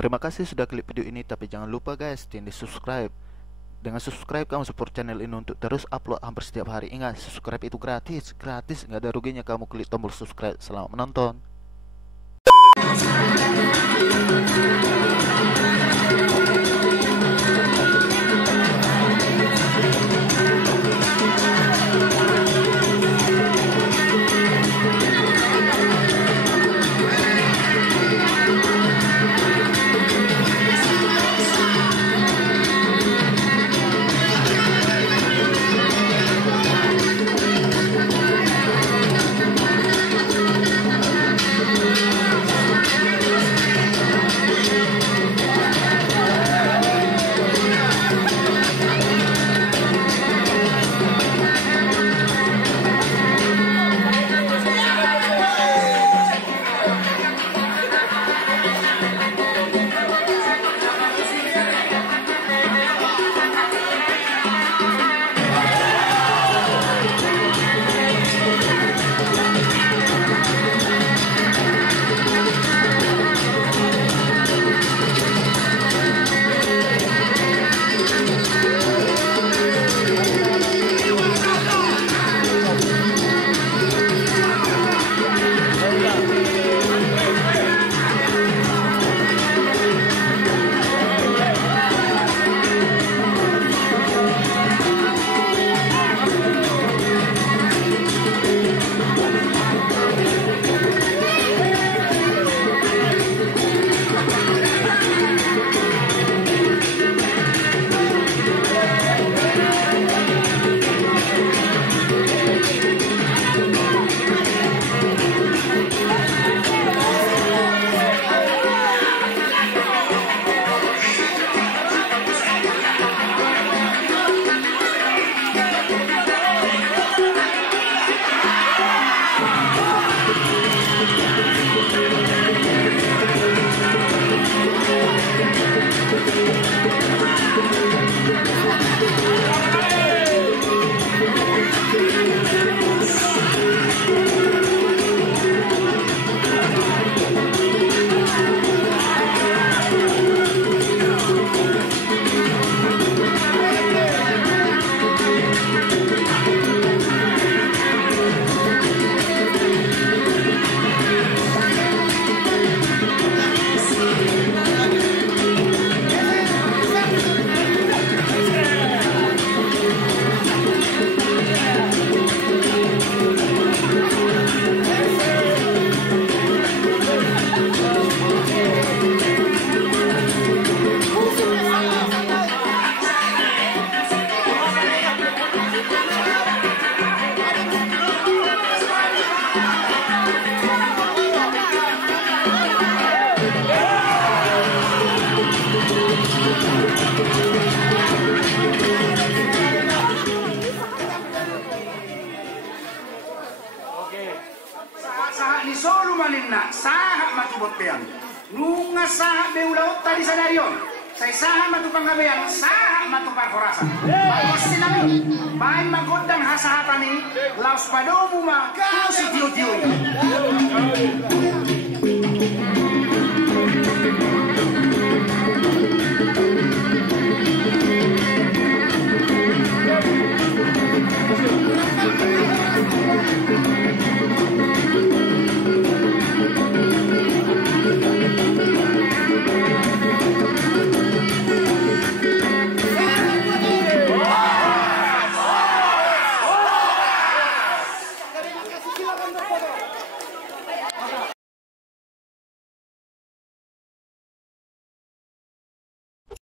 Terima kasih sudah klik video ini, tapi jangan lupa guys, di subscribe. Dengan subscribe kamu support channel ini untuk terus upload hampir setiap hari. Ingat, subscribe itu gratis, nggak ada ruginya kamu klik tombol subscribe. Selamat menonton. Ni solo malinna saha matubot peang nunga saha beulaut tadi sadarion say saha matupang gabeang saha matupang korasa pasti sinami main magodang hasahatani laos padomu ma kusi tiu-tiu